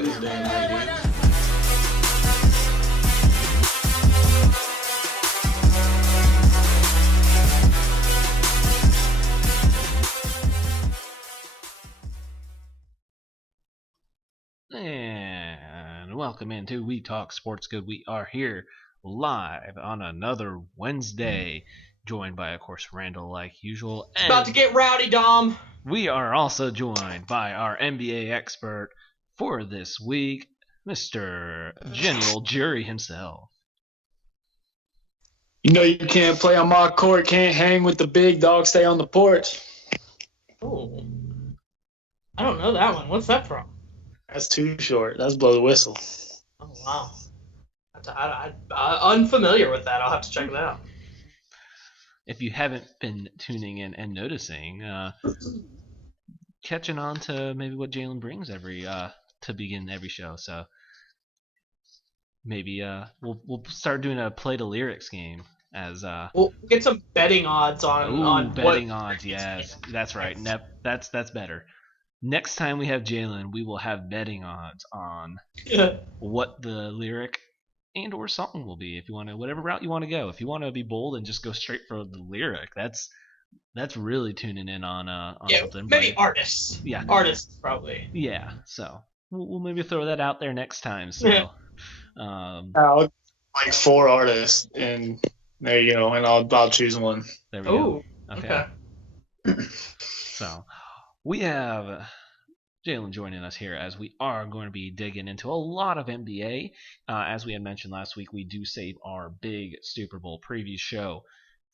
Wednesday, ladies. And welcome into We Talk Sports Good. We are here live on another Wednesday, joined by, of course, Randall like usual. It's about to get rowdy, Dom. We are also joined by our NBA expert for this week, Mr. General Jury himself. You know you can't play on my court, can't hang with the big dog, stay on the porch. Oh, I don't know that one. What's that from? That's too short. That's blow the whistle. Oh, wow. I'm unfamiliar with that. I'll have to check it out. If you haven't been tuning in and noticing, catching on to maybe what Jalen brings to begin every show. So maybe we'll start doing a play to lyrics game as we'll get some betting odds on betting odds. Yes, that's right. That's better. Next time we have Jalen, we will have betting odds on what the lyric and or song will be. If you want to, whatever route you want to go. If you want to be bold and just go straight for the lyric, that's really tuning in on something. Maybe artists. Yeah, artists probably. Yeah, so we'll maybe throw that out there next time. So, like 4 artists, and there you go, and I'll choose one. There we go. Okay. So. We have Jalen joining us here as we are going to be digging into a lot of NBA. As we had mentioned last week, we do save our big Super Bowl preview show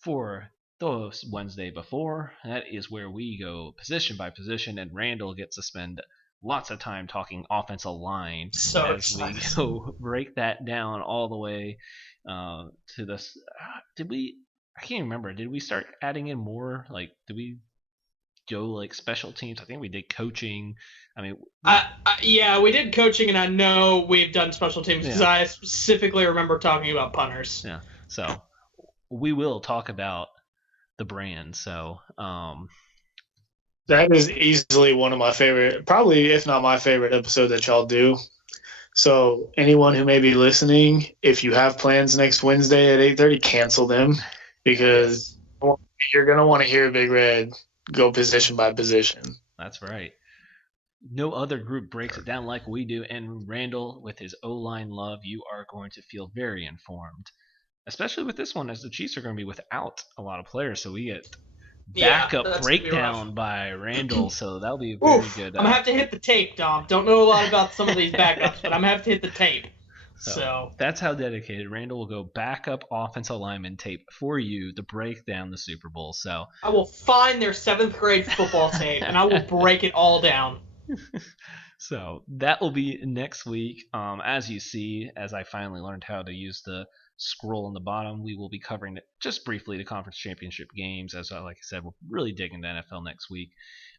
for the Wednesday before. That is where we go position by position, and Randall gets to spend lots of time talking offensive line as we go break that down all the way to this. I can't remember. Did we start adding in more? Like, did we go like special teams? I think we did coaching. I mean, yeah, we did coaching, and I know we've done special teams because I specifically remember talking about punters. Yeah, so we will talk about the brand. So that is easily one of my favorite, probably if not my favorite episode that y'all do. So anyone who may be listening, if you have plans next Wednesday at 8:30, cancel them because you're gonna want to hear Big Red go position by position. That's right. No other group breaks it down like we do, and Randall, with his O-line love, you are going to feel very informed. Especially with this one, as the Chiefs are going to be without a lot of players, so we get backup breakdown by Randall, so that'll be very good. I'm going to have to hit the tape, Dom. Don't know a lot about some of these backups, but I'm going to have to hit the tape. So that's how dedicated. Randall will go backup offensive lineman tape for you to break down the Super Bowl. So I will find their 7th grade football tape and I will break it all down. So that will be next week. As you see, as I finally learned how to use the scroll on the bottom, we will be covering just briefly the conference championship games. As like I said, we'll really dig into NFL next week.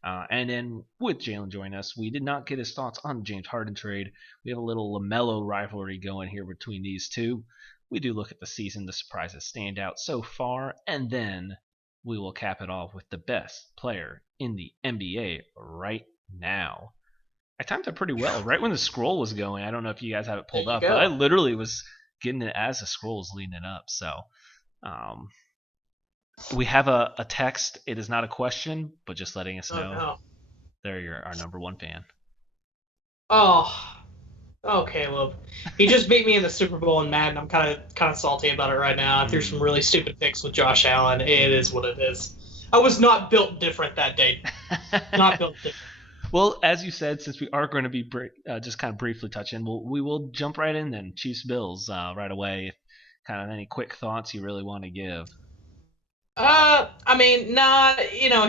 And then with Jalen joining us, we did not get his thoughts on the James Harden trade. We have a little LaMelo rivalry going here between these two. We do look at the season, the surprises stand out so far, and then we will cap it off with the best player in the NBA right now. I timed it pretty well. Right when the scroll was going, I don't know if you guys have it pulled up, but I literally was getting it as the scroll was leading it up. So we have a text. It is not a question, but just letting us know. No. They're our number one fan. Oh, Caleb. He just beat me in the Super Bowl in Madden. I'm kind of salty about it right now. I threw some really stupid picks with Josh Allen. It is what it is. I was not built different that day. Not built different. Well, as you said, since we are going to be just kind of briefly touching, we will jump right in then. Chiefs Bills right away. Kind of any quick thoughts you really want to give?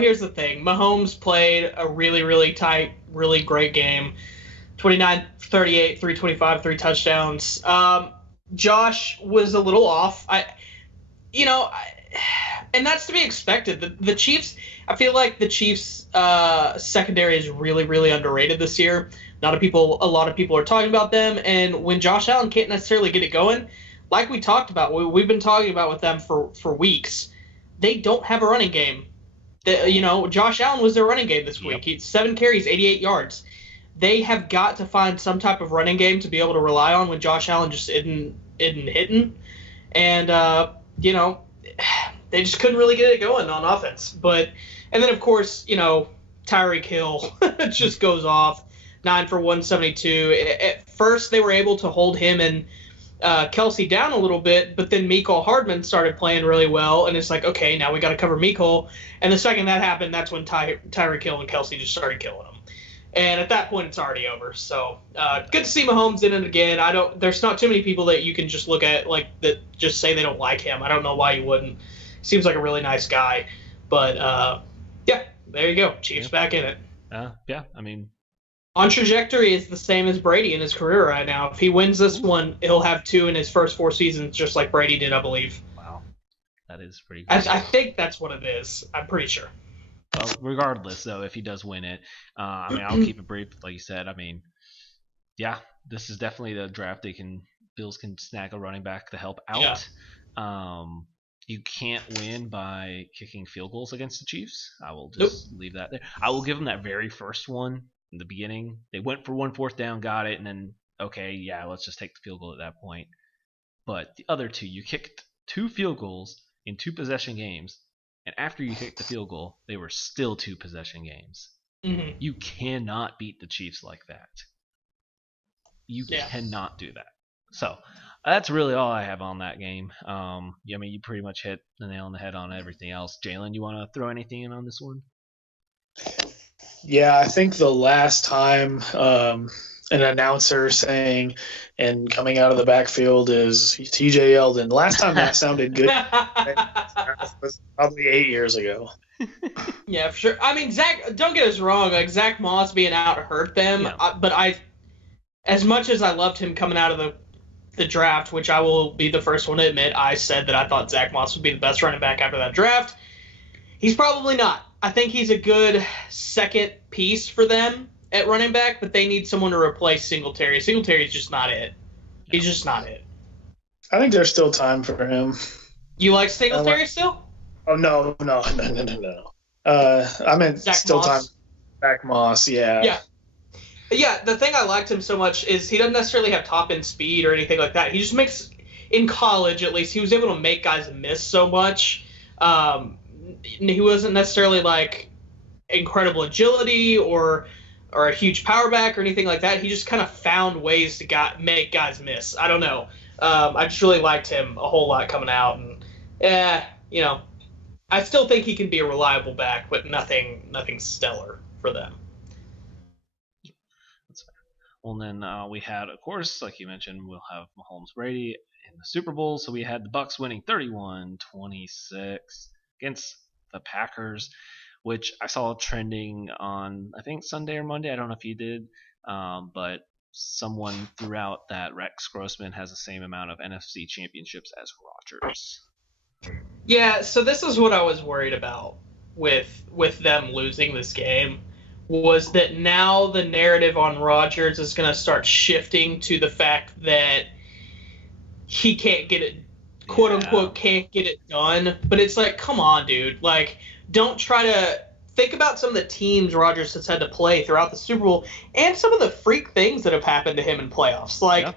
Here's the thing. Mahomes played a really, really tight, really great game. 29-38, 325, 3 touchdowns. Josh was a little off. And that's to be expected. The Chiefs, I feel like the Chiefs secondary is really, really underrated this year. A lot of people are talking about them, and when Josh Allen can't necessarily get it going, like we talked about, we've been talking about with them for weeks, they don't have a running game. Josh Allen was their running game this week. He had 7 carries, 88 yards. they have got to find some type of running game to be able to rely on when Josh Allen just isn't hitting. And, they just couldn't really get it going on offense. And then, of course, Tyreek Hill just goes off, 9 for 172. At first, they were able to hold him and Kelsey down a little bit, but then Mecole Hardman started playing really well, and it's like, okay, now we got to cover Mecole. And the second that happened, that's when Tyreek Hill and Kelsey just started killing him. And at that point, it's already over. So good to see Mahomes in it again. There's not too many people that you can just look at that just say they don't like him. I don't know why you wouldn't. Seems like a really nice guy. But yeah, there you go. Chiefs back in it. Yeah, I mean, on trajectory is the same as Brady in his career right now. If he wins this one, he'll have 2 in his first 4 seasons, just like Brady did, I believe. Wow, that is pretty cool. I think that's what it is. I'm pretty sure. Well, regardless, though, if he does win it, I'll keep it brief, like you said. I mean, yeah, this is definitely the draft. Bills can snag a running back to help out. Yeah. You can't win by kicking field goals against the Chiefs. I will just leave that there. I will give them that very first one in the beginning. They went for 1 4th down, got it, and then, okay, yeah, let's just take the field goal at that point. But the other 2, you kicked 2 field goals in 2 possession games, and after you kicked the field goal, they were still 2 possession games. Mm-hmm. You cannot beat the Chiefs like that. You cannot do that. So that's really all I have on that game. You pretty much hit the nail on the head on everything else. Jalen, you want to throw anything in on this one? Yeah, I think the last time an announcer saying and coming out of the backfield is TJ Yeldon. Last time that sounded good was probably 8 years ago. Yeah, for sure. I mean, Zach, don't get us wrong. Like, Zach Moss being out hurt them. Yeah. But as much as I loved him coming out of the draft, which I will be the first one to admit, I said that I thought Zach Moss would be the best running back after that draft. He's probably not. I think he's a good second piece for them at running back, but they need someone to replace Singletary. Singletary's just not it. He's just not it. I think there's still time for him. You like Singletary still? Oh, no. I meant Zach still Moss? time. Zach Moss, yeah. Yeah. Yeah, the thing I liked him so much is he doesn't necessarily have top-end speed or anything like that. He just makes, in college at least, he was able to make guys miss so much. He wasn't necessarily like incredible agility or a huge power back or anything like that. He just kind of found ways to make guys miss. I don't know. I just really liked him a whole lot coming out, and I still think he can be a reliable back, but nothing stellar for them. That's fair. Well, then we had, of course, like you mentioned, we'll have Mahomes Brady in the Super Bowl. So we had the Bucks winning 31-26 against the Packers, which I saw trending on, I think, Sunday or Monday. I don't know if you did, but someone threw out that Rex Grossman has the same amount of NFC championships as Rodgers. Yeah, so this is what I was worried about with them losing this game, was that now the narrative on Rodgers is going to start shifting to the fact that he can't get it, quote unquote, can't get it done. But it's like, come on, dude. Like, don't try to think about some of the teams Rodgers has had to play throughout the Super Bowl and some of the freak things that have happened to him in playoffs. Like,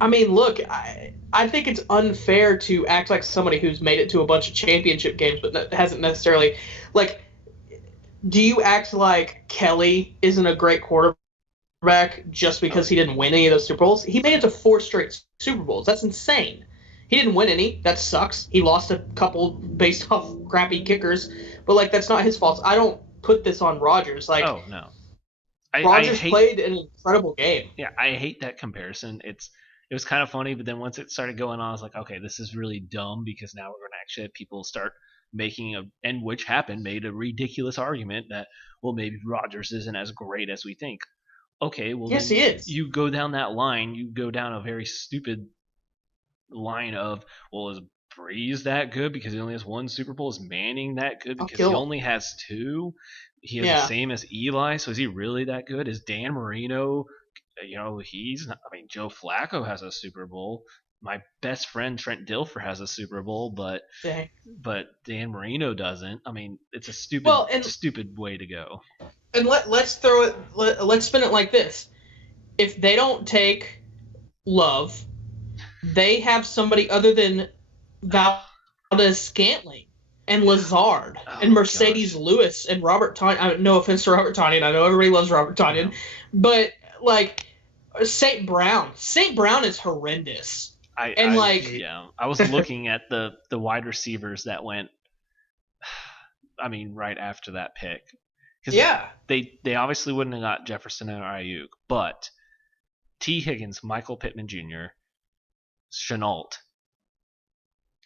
I mean, look, I think it's unfair to act like somebody who's made it to a bunch of championship games but hasn't necessarily, like, do you act like Kelly isn't a great quarterback just because he didn't win any of those Super Bowls? He made it to 4 straight Super Bowls. That's insane. He didn't win any. That sucks. He lost a couple based off crappy kickers, but like that's not his fault. I don't put this on Rodgers. Like, oh no, Rodgers played an incredible game. Yeah, I hate that comparison. It was kind of funny, but then once it started going on, I was like, okay, this is really dumb because now we're going to actually have people start making made a ridiculous argument that, well, maybe Rodgers isn't as great as we think. Okay, well, yes, he is. You go down that line, you go down a very stupid line of, well, is Breeze that good because he only has 1 Super Bowl? Is Manning that good because he only has 2? He has the same as Eli, so is he really that good? Is Dan Marino, he's not, I mean, Joe Flacco has a Super Bowl. My best friend Trent Dilfer has a Super Bowl, but Dan Marino doesn't. I mean, it's a stupid way to go. and let's spin it like this. If they don't take Love, they have somebody other than Valdez-Scantling and Lazard and Mercedes Lewis and Robert Tonyan. No offense to Robert Tonyan. I know everybody loves Robert Tonyan. But, like, St. Brown. St. Brown is horrendous. I was looking at the wide receivers that went, right after that pick. Yeah. They obviously wouldn't have got Jefferson or Ayuk, but T. Higgins, Michael Pittman Jr., Shenault.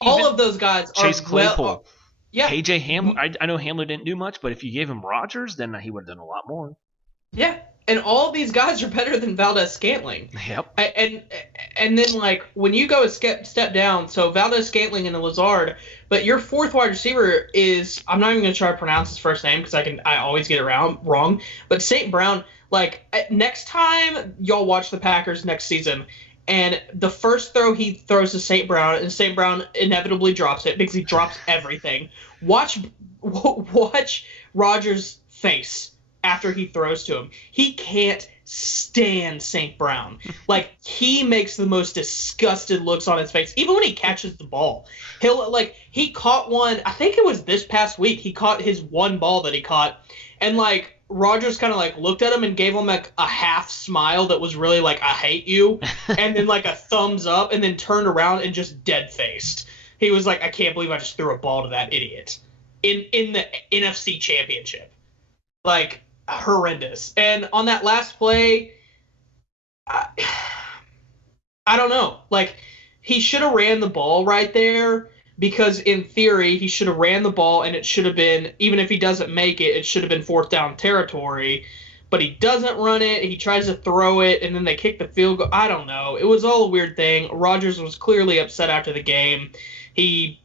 All of those guys are Chase Claypool. Yeah. KJ Hamler. I know Hamler didn't do much, but if you gave him Rodgers, then he would have done a lot more. Yeah. And all of these guys are better than Valdez-Scantling. Yep. And then, like, when you go a step down, so Valdez-Scantling and Lazard, but your fourth wide receiver is, I'm not even going to try to pronounce his first name because I always get it wrong, but St. Brown, like, next time y'all watch the Packers next season, and the first throw he throws to St. Brown, and St. Brown inevitably drops it because he drops everything. Watch Rodgers' face after he throws to him. He can't stand St. Brown. Like, he makes the most disgusted looks on his face, even when he catches the ball. He caught one, I think it was this past week, he caught his one ball that he caught, and, like, Rodgers kind of, like, looked at him and gave him, like, a half smile that was really like, I hate you, and then, like, a thumbs up, and then turned around and just dead-faced. He was like, I can't believe I just threw a ball to that idiot in the NFC Championship. Like, horrendous. And on that last play, I don't know. Like, he should have ran the ball right there, because in theory he should have ran the ball and it should have been, even if he doesn't make it, it should have been fourth down territory. But he doesn't run it. He tries to throw it, and then they kick the field goal. I don't know. It was all a weird thing. Rodgers was clearly upset after the game. He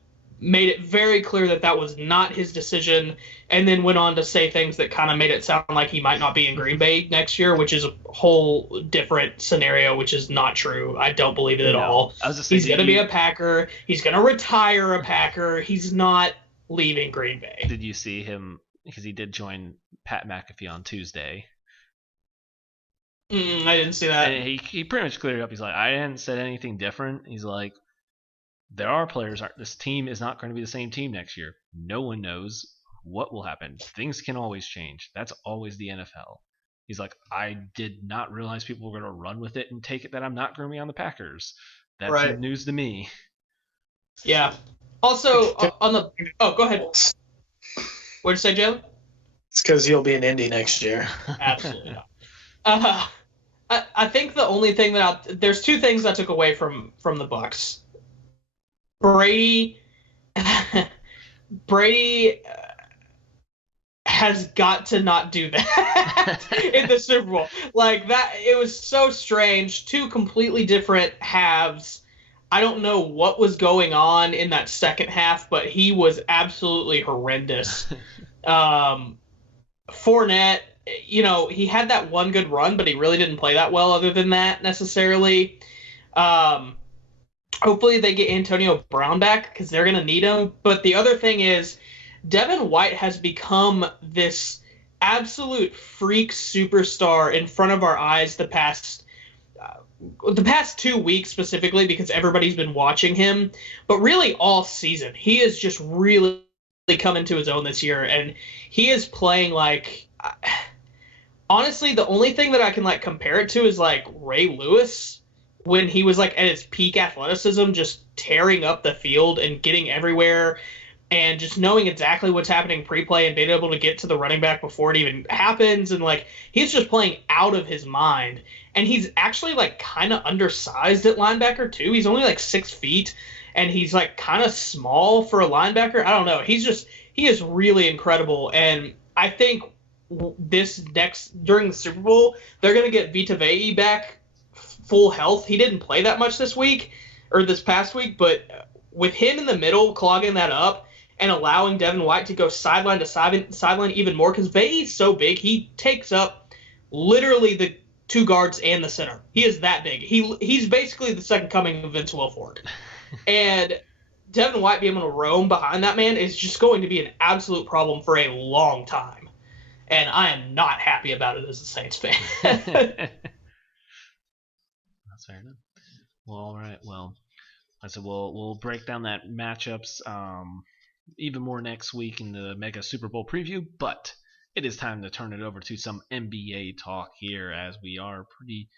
made it very clear that was not his decision, and then went on to say things that kind of made it sound like he might not be in Green Bay next year, which is a whole different scenario, which is not true. I don't believe it at all. He's going to be a Packer. He's going to retire a Packer. He's not leaving Green Bay. Did you see him, because he did join Pat McAfee on Tuesday? I didn't see that. And he pretty much cleared it up. He's like, I hadn't said anything different. He's like, there are players. This team is not going to be the same team next year. No one knows what will happen. Things can always change. That's always the NFL. He's like, I did not realize people were going to run with it and take it that I'm not going to be on the Packers. That's right. News to me. Yeah. Also, on the... Oh, go ahead. What'd you say, Jalen? It's because he'll be in Indy next year. Absolutely not. I think the only thing there's two things I took away from the Bucs. Brady has got to not do that in the Super Bowl. Like, that, it was so strange. Two completely different halves. I don't know what was going on in that second half, but he was absolutely horrendous. Fournette, he had that one good run, but he really didn't play that well other than that necessarily. Hopefully they get Antonio Brown back because they're going to need him. But the other thing is, Devin White has become this absolute freak superstar in front of our eyes the past 2 weeks specifically, because everybody's been watching him. But really all season, he is just really come into his own this year, and he is playing like... Honestly, the only thing that I can compare it to is Ray Lewis, when he was at his peak athleticism, just tearing up the field and getting everywhere and just knowing exactly what's happening pre-play and being able to get to the running back before it even happens. And he's just playing out of his mind. And he's actually kind of undersized at linebacker too. He's only 6 feet, and he's kind of small for a linebacker. I don't know. He is really incredible. And I think during the Super Bowl, they're going to get Vita Vea back full health. He didn't play that much this past week, but with him in the middle clogging that up and allowing Devin White to go sideline to sideline even more, because Vea's so big, he takes up literally the two guards and the center. He is that big. He's basically the second coming of Vince Wilfork. And Devin White being able to roam behind that man is just going to be an absolute problem for a long time. and I am not happy about it as a Saints fan. That's fair enough. Well, all right. Well, I said we'll break down that matchups even more next week in the Mega Super Bowl preview, but it is time to turn it over to some NBA talk here, as we are pretty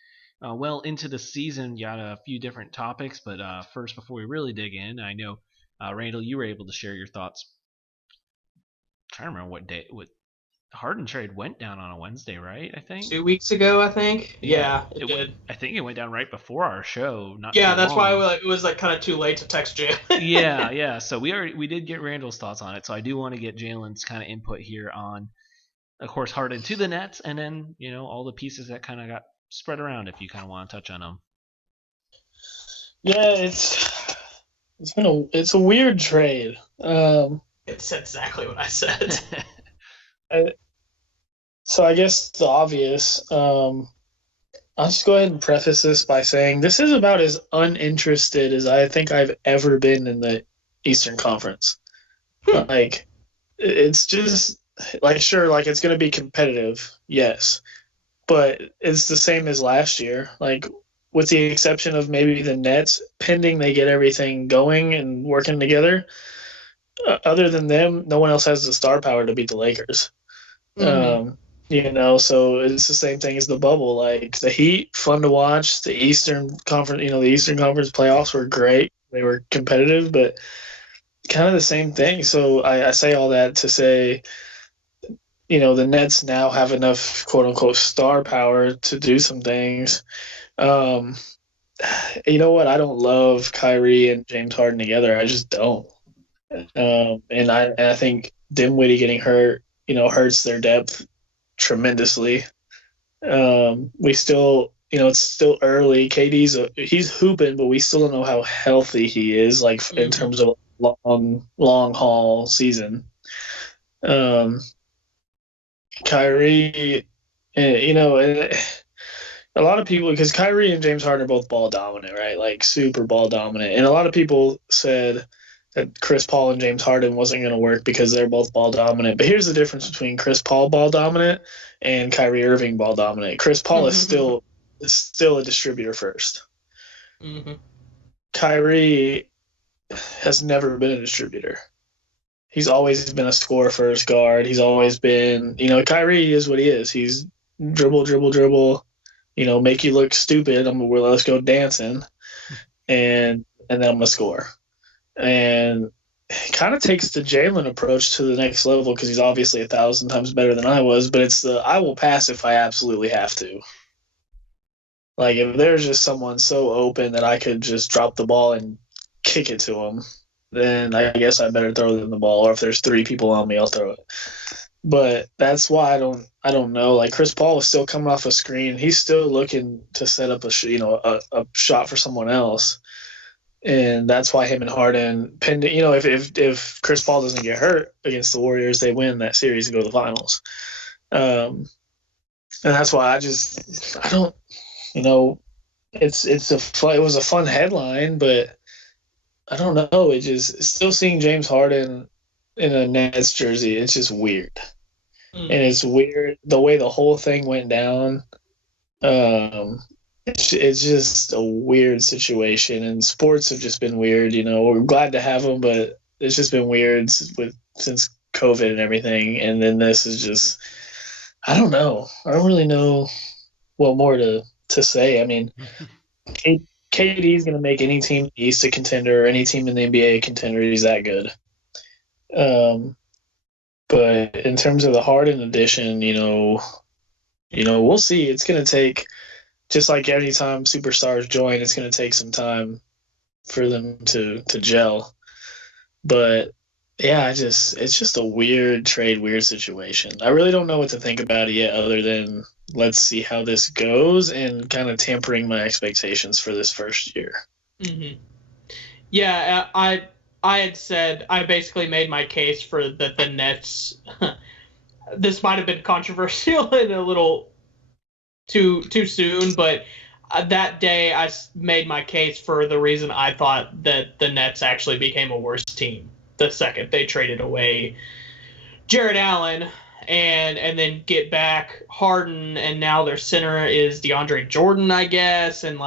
well into the season. Got a few different topics, but first, before we really dig in, I know Randall, you were able to share your thoughts. I'm trying to remember what Harden trade went down on a Wednesday, right? I think 2 weeks ago, I think. Yeah, it did. I think it went down right before our show. Yeah, that's why it was like kind of too late to text Jalen. yeah. So we did get Randall's thoughts on it. So I do want to get Jalen's kind of input here on, of course, Harden to the Nets, and then all the pieces that kind of got spread around. If you kind of want to touch on them. Yeah, it's a weird trade. It's exactly what I said. So I guess the obvious. I'll just go ahead and preface this by saying this is about as uninterested as I think I've ever been in the Eastern Conference. Like, it's just like, sure, like it's going to be competitive, yes, but it's the same as last year. Like, with the exception of maybe the Nets, pending they get everything going and working together. Other than them, no one else has the star power to beat the Lakers. Mm-hmm. So it's the same thing as the bubble. Like, the Heat, fun to watch. The Eastern Conference, the Eastern Conference playoffs were great. They were competitive, but kind of the same thing. So I say all that to say, the Nets now have enough quote unquote star power to do some things. You know what? I don't love Kyrie and James Harden together. I just don't. And I think Dinwiddie getting hurt, hurts their depth tremendously. We still, it's still early. He's hooping, but we still don't know how healthy he is, like in terms of long haul season. Kyrie, a lot of people, because Kyrie and James Harden are both ball dominant, right? Like super ball dominant, and a lot of people said that Chris Paul and James Harden wasn't going to work because they're both ball dominant. But here's the difference between Chris Paul ball dominant and Kyrie Irving ball dominant. Chris Paul is still a distributor first. Mm-hmm. Kyrie has never been a distributor. He's always been a scorer first guard. He's always been, Kyrie is what he is. He's dribble, make you look stupid. Let's go dancing, and then I'm gonna score. And kind of takes the Jalen approach to the next level because he's obviously 1,000 times better than I was, but it's I will pass if I absolutely have to. Like, if there's just someone so open that I could just drop the ball and kick it to him, then I guess I better throw them the ball. Or if there's 3 people on me, I'll throw it. But that's why I don't know. Like, Chris Paul was still coming off a screen. He's still looking to set up a shot for someone else. And that's why him and Harden, if Chris Paul doesn't get hurt against the Warriors, they win that series and go to the finals. And that's why I don't, it was a fun headline, but I don't know. Still seeing James Harden in a Nets jersey, it's just weird. And it's weird the way the whole thing went down. It's just a weird situation, and sports have just been weird. We're glad to have them, but it's just been weird since COVID and everything. And then this is just, I don't know. I don't really know what more to say. I mean, KD is going to make any team in the East a contender, or any team in the NBA a contender. He's that good. But in terms of the Harden edition, we'll see. It's going to take. Just like any time superstars join, it's going to take some time for them to gel. But yeah, it's just a weird trade, weird situation. I really don't know what to think about it yet, other than let's see how this goes and kind of tempering my expectations for this first year. Mm-hmm. Yeah, I had said I basically made my case for the Nets. This might have been controversial and a little too soon, but that day I made my case for the reason I thought that the Nets actually became a worse team the second they traded away Jared Allen. and then get back Harden, and now their center is DeAndre Jordan, I guess, and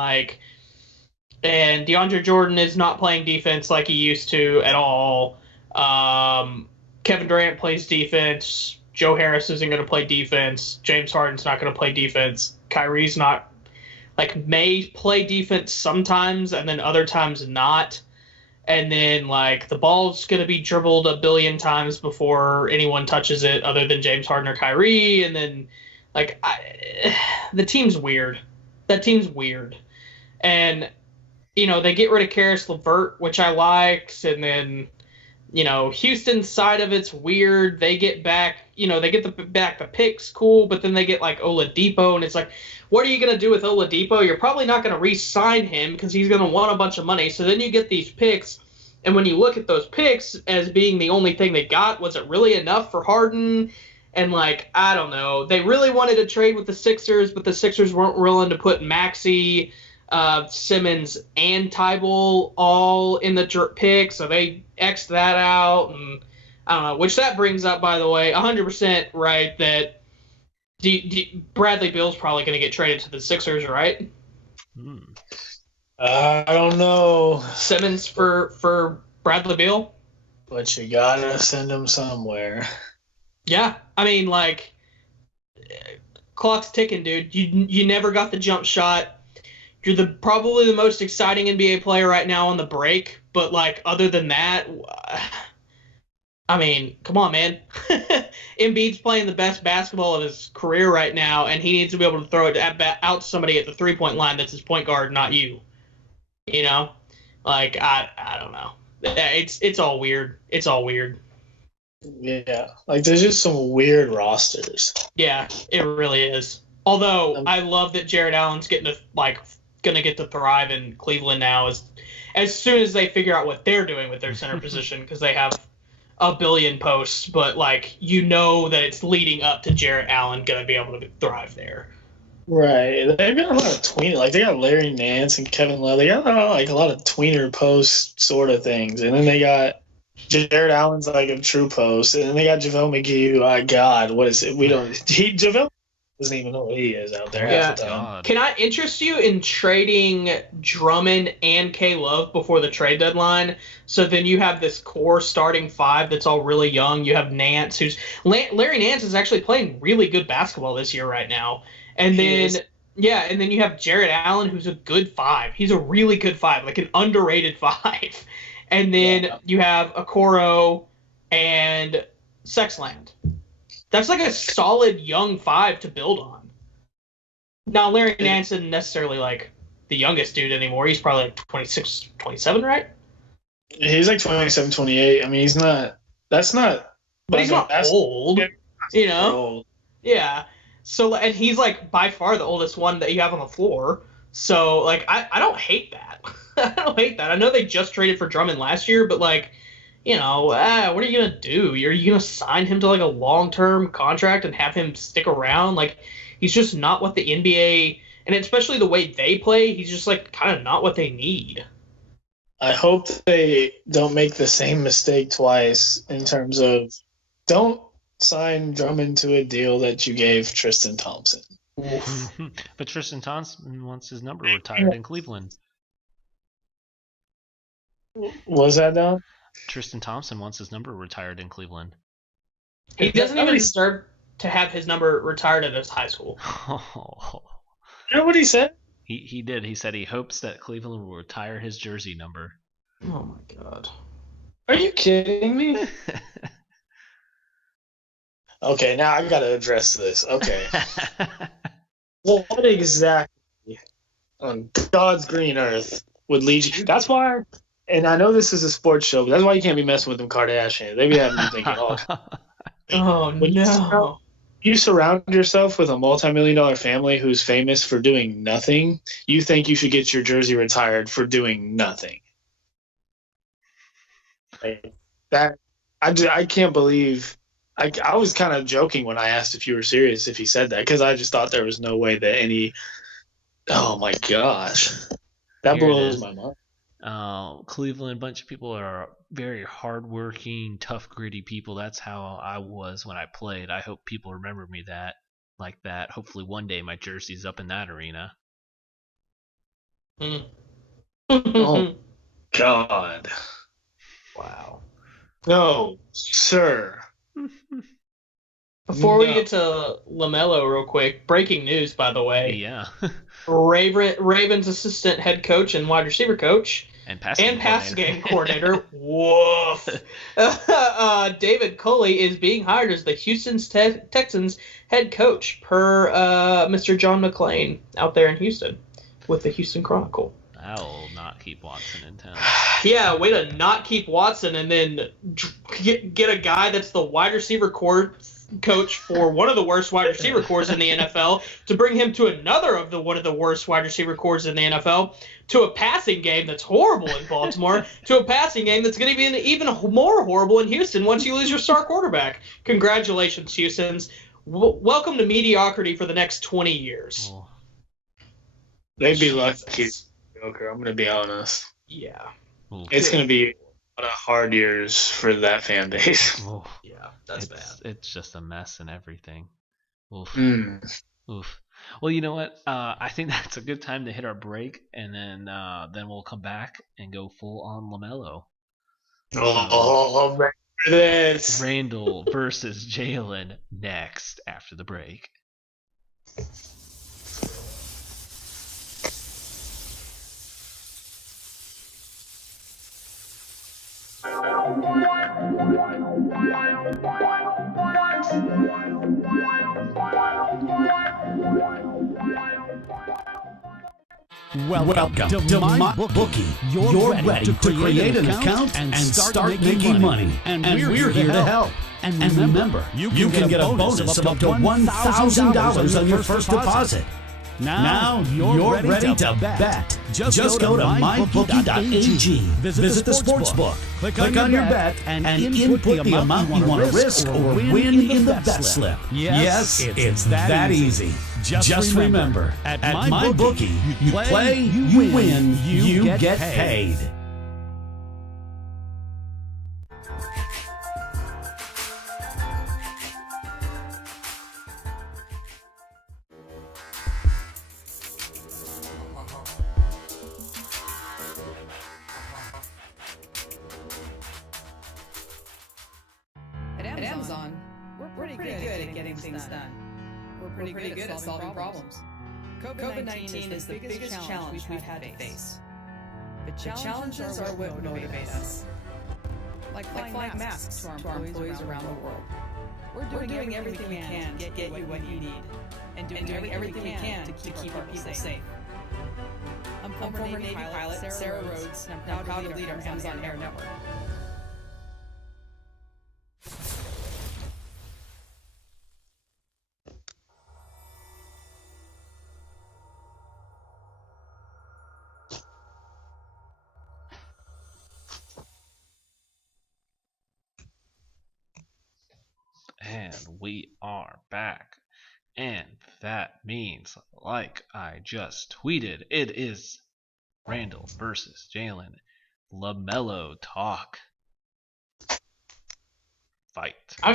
DeAndre Jordan is not playing defense like he used to at all. Kevin Durant plays defense. Joe Harris isn't going to play defense. James Harden's not going to play defense. Kyrie's not, may play defense sometimes, and then other times not. And then, the ball's going to be dribbled a billion times before anyone touches it other than James Harden or Kyrie. And then, the team's weird. That team's weird. And, they get rid of Karis LeVert, which I liked. And then, Houston's side of it's weird. They get back, back the picks, cool. But then they get, Oladipo. And it's what are you going to do with Oladipo? You're probably not going to re-sign him because he's going to want a bunch of money. So then you get these picks, and when you look at those picks as being the only thing they got, was it really enough for Harden? And, I don't know. They really wanted to trade with the Sixers, but the Sixers weren't willing to put Maxey, Simmons, and Tybal all in the pick, so they X'd that out. And I don't know, which that brings up, by the way, 100% right, that Bradley Beal's probably going to get traded to the Sixers, right? I don't know. Simmons for Bradley Beal? But you got to send him somewhere. Yeah. I mean, clock's ticking, dude. You never got the jump shot. You're probably the most exciting NBA player right now on the break, but, other than that, I mean, come on, man. Embiid's playing the best basketball of his career right now, and he needs to be able to throw it out to somebody at the three-point line that's his point guard, not you. I don't know. It's all weird. It's all weird. Yeah, there's just some weird rosters. Yeah, it really is. Although I love that Jared Allen's getting to gonna get to thrive in Cleveland now as soon as they figure out what they're doing with their center position, because they have a billion posts, but that it's leading up to Jared Allen gonna be able to thrive there. Right. They've got a lot of tweener. They got Larry Nance and Kevin Love. They got a lot of tweener post sort of things. And then they got Jared Allen's a true post. And then they got JaVale McGee, who, God, what is it? JaVale doesn't even know what he is out there half the time. Can I interest you in trading Drummond and K Love before the trade deadline? So then you have this core starting five that's all really young. You have Nance, Larry Nance is actually playing really good basketball this year right now. And then and then you have Jared Allen, who's a good five. He's a really good five, an underrated five. And then you have Okoro and Sexland. That's a solid young five to build on. Now, Larry Nance isn't necessarily the youngest dude anymore. He's probably 26, 27, right? He's 27, 28. I mean, he's not. That's not. But he's not old. Old. Yeah. So, and he's by far the oldest one that you have on the floor. So, I don't hate that. I don't hate that. I know they just traded for Drummond last year, but what are you going to do? Are you going to sign him to a long-term contract and have him stick around? He's just not what the NBA, and especially the way they play, he's just kind of not what they need. I hope they don't make the same mistake twice in terms of don't sign Drummond to a deal that you gave Tristan Thompson. But Tristan Thompson wants his number retired in Cleveland. Was that done? Tristan Thompson wants his number retired in Cleveland. He doesn't even deserve to have his number retired at his high school. You know what he said? He did. He said he hopes that Cleveland will retire his jersey number. Oh my God. Are you kidding me? Okay, now I gotta address this. Okay. Well, what exactly on God's green earth would lead you? That's why, and I know this is a sports show, but that's why you can't be messing with them Kardashians. They be having you thinking, oh no. You surround yourself with a multi-million-dollar family who's famous for doing nothing, you think you should get your jersey retired for doing nothing. I can't believe. I was kind of joking when I asked if you were serious if he said that, because I just thought there was no way that any. Oh my gosh, that blows my mind. Cleveland, a bunch of people are very hardworking, tough, gritty people. That's how I was when I played. I hope people remember me like that. Hopefully, one day my jersey's up in that arena. Oh, God. Wow. No, sir. Before we get to LaMelo real quick, breaking news, by the way. Yeah. Ravens assistant head coach and wide receiver coach and pass game coordinator. Woof. David Culley is being hired as the Houston Texans head coach per Mr. John McClain out there in Houston with the Houston Chronicle. I will not keep Watson in town. Yeah, way to not keep Watson and then get a guy that's the wide receiver coach for one of the worst wide receiver corps in the NFL to bring him to one of the worst wide receiver corps in the NFL, to a passing game that's horrible in Baltimore, to a passing game that's going to be even more horrible in Houston once you lose your star quarterback. Congratulations, Houston's. Welcome to mediocrity for the next 20 years. Oh. They'd be lucky, Joker. I'm going to be honest. Yeah. Ooh. It's going to be a lot of hard years for that fan base. Oh. Yeah, that's bad. It's just a mess and everything. Oof. Oof. Well, you know what? I think that's a good time to hit our break, and then we'll come back and go full on LaMelo. Oh, ready for this. Randall versus Jalen next after the break. Welcome to MyBookie. You're ready to create an account and start making money. And we're here to help. And remember, you can get a bonus of up to $1,000 on your first deposit. Now you're ready to bet. Just go to mybookie.ag. Visit the sportsbook. Click on your bet and input the amount you want to risk or win in the bet slip. Yes, it's that easy. Just remember, at MyBookie, you play, you win, you get paid. At Amazon, we're pretty good at getting things done. We're pretty good at solving problems. COVID-19 is the biggest challenge we've had to face. The challenges are what motivate us. Like flying masks to our employees around the world. We're doing everything we can to get you what you need. And doing everything we can to keep our people safe. I'm former Navy pilot Sarah Rhodes, and I'm proud to lead our Amazon Air Network. And we are back. And that means, like I just tweeted, it is Randall versus Jalen. LaMelo talk. Fight. I'll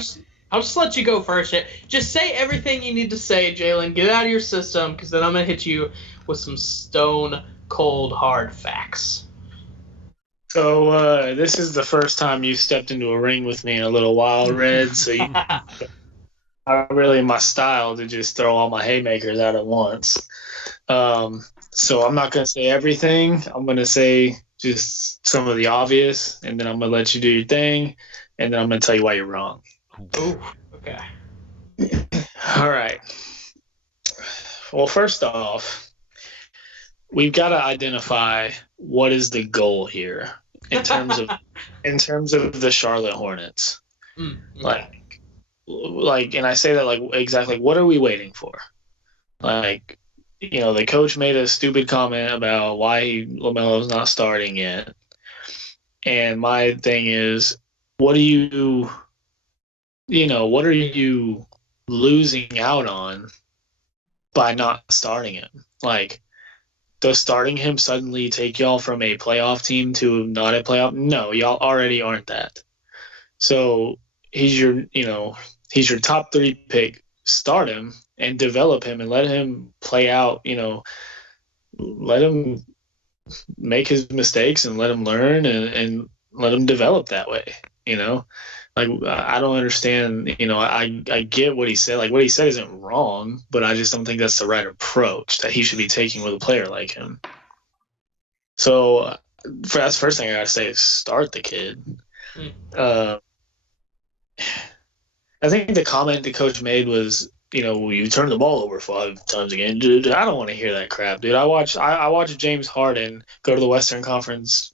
just let you go first. Just say everything you need to say, Jalen. Get it out of your system, because then I'm going to hit you with some stone cold hard facts. So this is the first time you stepped into a ring with me in a little while, Red. So not really my style to just throw all my haymakers out at once. So I'm not going to say everything. I'm going to say just some of the obvious, and then I'm going to let you do your thing, and then I'm going to tell you why you're wrong. Oh, okay. All right. Well, first off, we've got to identify what is the goal here in terms of the Charlotte Hornets. Okay. Like, and I say that like exactly, what are we waiting for? Like, you know, the coach made a stupid comment about why LaMelo's not starting yet. And my thing is, what are you losing out on by not starting him? Like, does starting him suddenly take y'all from a playoff team to not a playoff? No, y'all already aren't that. So he's your top 3 pick. Start him and develop him and let him play out, let him make his mistakes and let him learn and let him develop that way, Like, I don't understand, I get what he said. Like, what he said isn't wrong, but I just don't think that's the right approach that he should be taking with a player like him. So that's the first thing I got to say is start the kid. I think the comment the coach made was, you turn the ball over 5 times a game. Dude, I don't want to hear that crap, dude. I watched James Harden go to the Western Conference,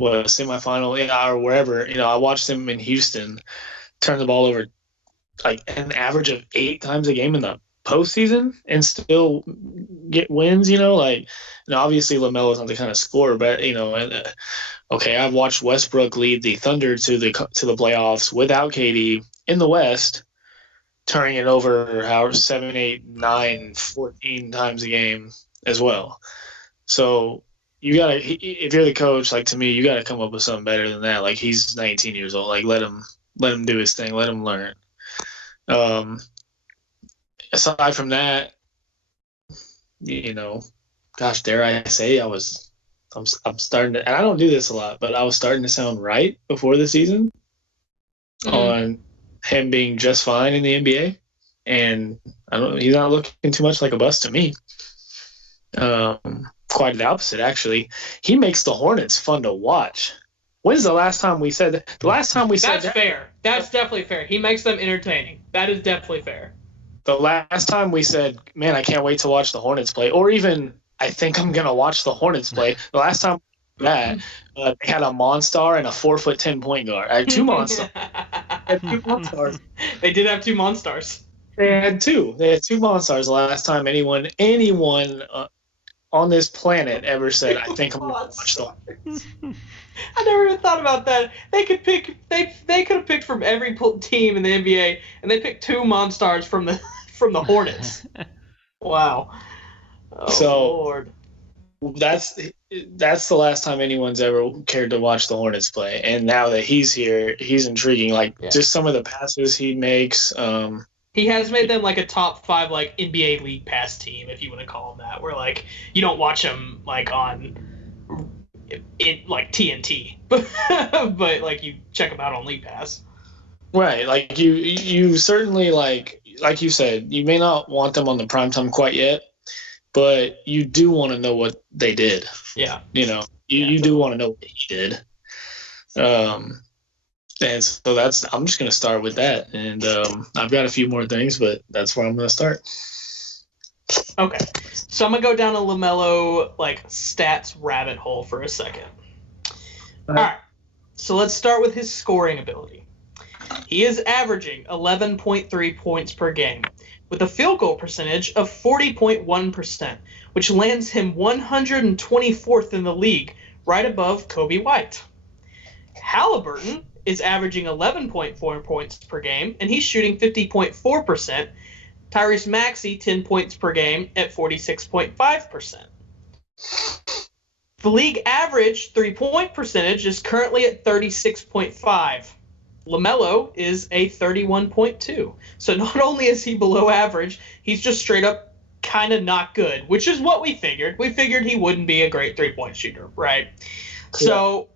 semifinal or wherever. I watched him in Houston turn the ball over like an average of 8 times a game in the postseason and still get wins. Obviously LaMelo's not the kind of scorer, but okay, I've watched Westbrook lead the Thunder to the playoffs without KD in the West, turning it over 7, 8, 9, 14 times a game as well. So you gotta, if you're the coach, like, to me, you gotta come up with something better than that. Like, he's 19 years old. Like, let him do his thing. Let him learn. Aside from that, gosh, dare I say, I'm starting to, and I don't do this a lot, but I was starting to sound right before the season on him being just fine in the NBA, and he's not looking too much like a bust to me. Quite the opposite, actually. He makes the Hornets fun to watch. When's the last time we said that? The last time we said that's fair. That's definitely fair. He makes them entertaining. That is definitely fair. The last time we said, man, I can't wait to watch the Hornets play, or even I think I'm gonna watch the Hornets play. The last time they had a Monstar and a 4'10" point guard. I had 2 Monstars. They did have 2 Monstars. They had 2. They had 2 Monstars the last time anyone on this planet ever said, I think I'm gonna watch the Hornets. I never even thought about that. They could pick. They could have picked from every team in the NBA, and they picked 2 Monstars from the Hornets. Wow. Oh, so Lord. That's the last time anyone's ever cared to watch the Hornets play. And now that he's here, he's intriguing. Just some of the passes he makes. He has made them like a top 5 like NBA league pass team, if you want to call them that. Where like you don't watch them like on it like TNT, but like you check them out on League Pass. Right, like you certainly like you said, you may not want them on the primetime quite yet, but you do want to know what they did. Yeah. You do want to know what he did. And so I'm just going to start with that. And I've got a few more things, but that's where I'm going to start. Okay. So I'm going to go down a LaMelo stats rabbit hole for a second. All right. So let's start with his scoring ability. He is averaging 11.3 points per game with a field goal percentage of 40.1%, which lands him 124th in the league, right above Kobe White. Halliburton is averaging 11.4 points per game, and he's shooting 50.4%. Tyrese Maxey, 10 points per game at 46.5%. The league average 3-point percentage is currently at 36.5. LaMelo is a 31.2. So not only is he below average, he's just straight up kind of not good, which is what we figured. We figured he wouldn't be a great 3-point shooter, right? Yeah. So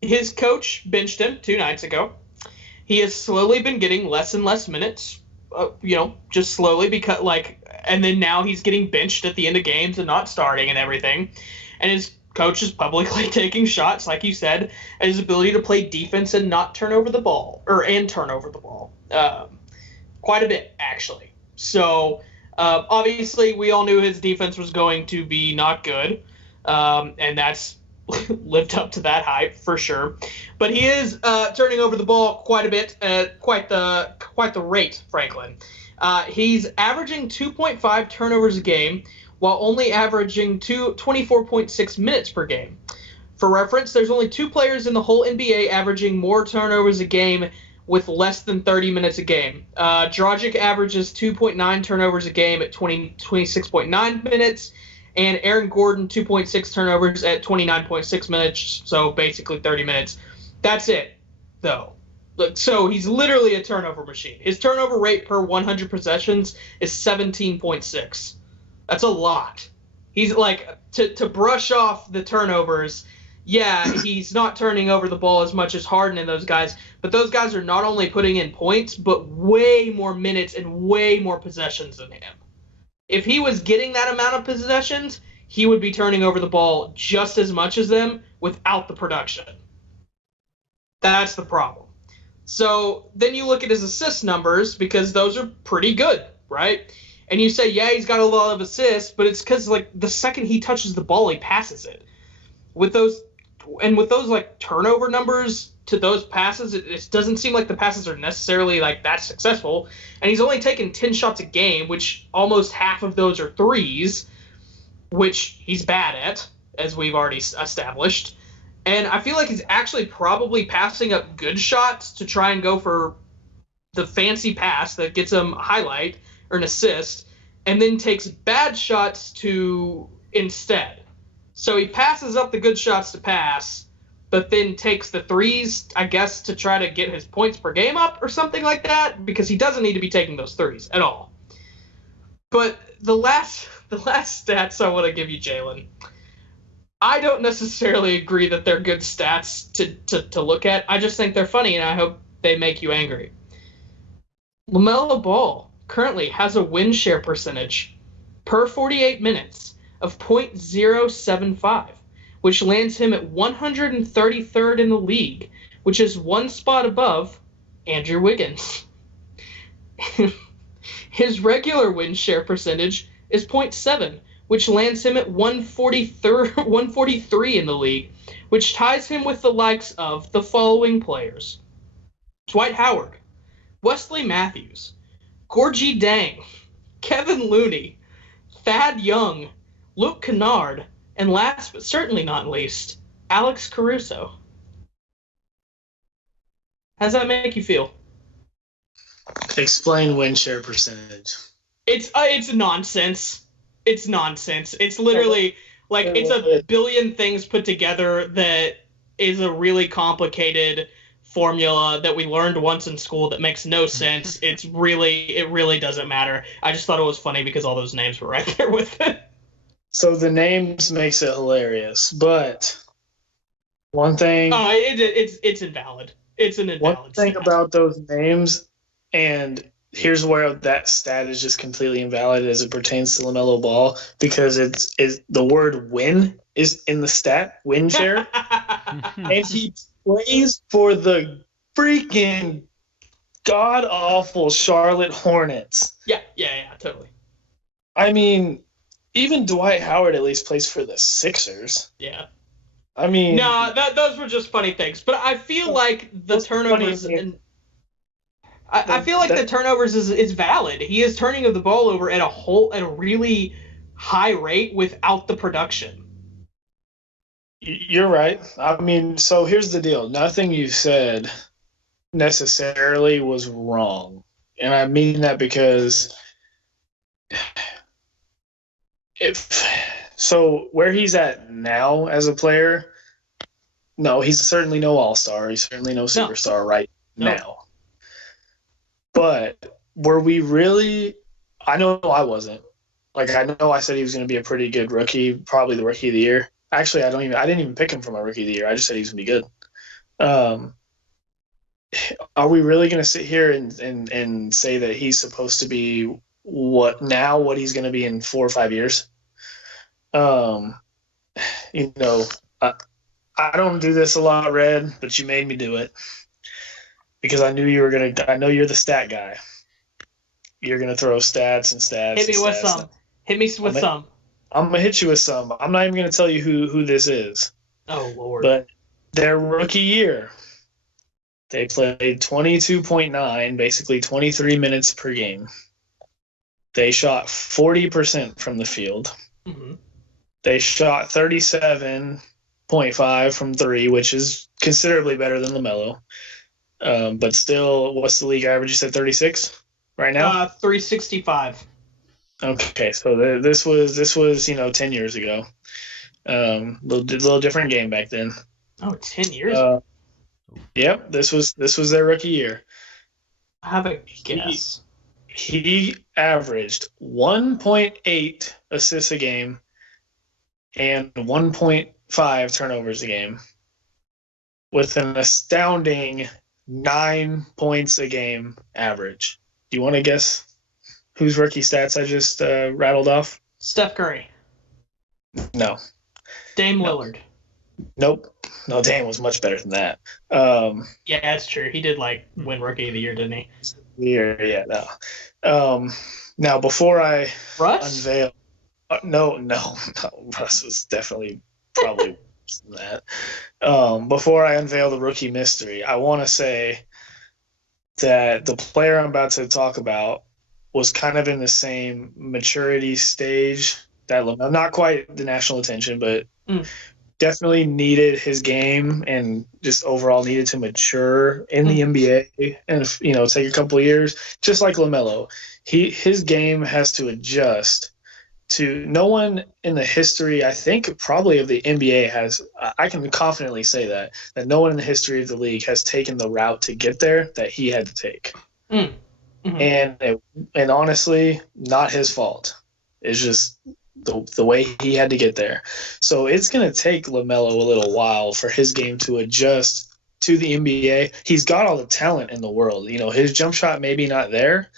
his coach benched him 2 nights ago. He has slowly been getting less and less minutes, just slowly because and then now he's getting benched at the end of games and not starting and everything. And his coach is publicly taking shots, like you said, at his ability to play defense and not turn over the ball, quite a bit, actually. So obviously we all knew his defense was going to be not good, and that's lived up to that hype for sure. But he is turning over the ball quite a bit, quite the rate, Franklin. He's averaging 2.5 turnovers a game, while only averaging 24.6 minutes per game. For reference, there's only 2 players in the whole NBA averaging more turnovers a game with less than 30 minutes a game. Dragic averages 2.9 turnovers a game at 26.9 minutes, and Aaron Gordon 2.6 turnovers at 29.6 minutes, so basically 30 minutes. That's it, though. Look, so he's literally a turnover machine. His turnover rate per 100 possessions is 17.6. That's a lot. He's like, to brush off the turnovers, yeah, he's not turning over the ball as much as Harden and those guys, but those guys are not only putting in points, but way more minutes and way more possessions than him. If he was getting that amount of possessions, he would be turning over the ball just as much as them without the production. That's the problem. So then you look at his assist numbers, because those are pretty good, right? And you say, yeah, he's got a lot of assists, but it's because like the second he touches the ball, he passes it. With those like turnover numbers to those passes, it doesn't seem like the passes are necessarily like that successful. And he's only taken 10 shots a game, which almost half of those are threes, which he's bad at, as we've already established. And I feel like he's actually probably passing up good shots to try and go for the fancy pass that gets him a highlight or an assist, and then takes bad shots to instead. So he passes up the good shots to pass, but then takes the threes, I guess, to try to get his points per game up or something like that, because he doesn't need to be taking those threes at all. But the last stats I want to give you, Jalen, I don't necessarily agree that they're good stats to look at. I just think they're funny, and I hope they make you angry. LaMelo Ball currently has a win share percentage per 48 minutes of .075, which lands him at 133rd in the league, which is one spot above Andrew Wiggins. His regular win share percentage is .7, which lands him at 143 in the league, which ties him with the likes of the following players: Dwight Howard, Wesley Matthews, Gorgie Dang, Kevin Looney, Thad Young, Luke Kennard, and last but certainly not least, Alex Caruso. How does that make you feel? Explain win share percentage. It's nonsense. It's nonsense. It's literally like it's a billion things put together that is a really complicated formula that we learned once in school that makes no sense. It really doesn't matter. I just thought it was funny because all those names were right there with it. So the names makes it hilarious, but one thing. Oh, it's invalid. It's an invalid. One thing about those names, and here's where that stat is just completely invalid as it pertains to LaMelo Ball, because it's the word win is in the stat, win share, and he plays for the freaking god-awful Charlotte Hornets. Yeah, totally. I mean, even Dwight Howard at least plays for the Sixers. Yeah. I mean... No, those were just funny things. But I feel like the turnovers... I feel like the turnovers is valid. He is turning the ball over at a really high rate without the production. You're right. I mean, so here's the deal. Nothing you said necessarily was wrong. And I mean that because where he's at now as a player, no, he's certainly no all-star. He's certainly no superstar right now. But were we really – I know I wasn't. Like, I know I said he was going to be a pretty good rookie, probably the rookie of the year. Actually, I didn't even pick him for my rookie of the year. I just said he was going to be good. Are we really going to sit here and say that he's supposed to be what he's going to be in 4 or 5 years? I don't do this a lot, Red, but you made me do it. Because I knew you were going to – I know you're the stat guy. You're going to throw stats and stats. Hit me with some. Hit me with some. I'm going to hit you with some. I'm not even going to tell you who this is. Oh, Lord. But their rookie year, they played 22.9, basically 23 minutes per game. They shot 40% from the field. Mm-hmm. They shot 37.5 from three, which is considerably better than LaMelo. But still, what's the league average? You said 36 right now? 365. Okay, so this was 10 years ago. Little different game back then. Oh, 10 years? Yep, this was their rookie year. I have a guess. He averaged 1.8 assists a game and 1.5 turnovers a game with an astounding 9 points a game average. Do you want to guess whose rookie stats I just rattled off? Steph Curry. No. Dame Lillard. Nope. No, Dame was much better than that. Yeah, that's true. He did win Rookie of the Year, didn't he? Yeah, no. Now, before I Russ? unveil, no, Russ was definitely probably worse than that. Before I unveil the rookie mystery, I want to say that the player I'm about to talk about was kind of in the same maturity stage that LaMelo, not quite the national attention, but definitely needed his game and just overall needed to mature in the NBA and take a couple of years. Just like LaMelo, his game has to adjust to. No one in the history, I think, probably of the NBA has. I can confidently say that no one in the history of the league has taken the route to get there that he had to take. And honestly, not his fault. It's just the way he had to get there. So it's going to take LaMelo a little while for his game to adjust to the NBA. He's got all the talent in the world. His jump shot maybe not there,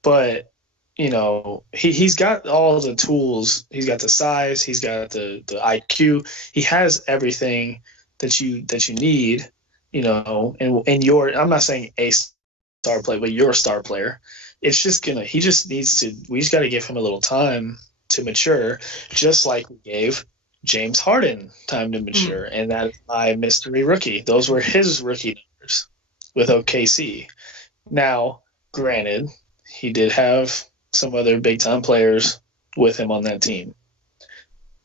but he's got all the tools. He's got the size. He's got the IQ. He has everything that you need. And I'm not saying a star player, but your star player. It's just we just got to give him a little time to mature, just like we gave James Harden time to mature. And that is my mystery rookie. Those were his rookie numbers with OKC. Now, granted, he did have some other big-time players with him on that team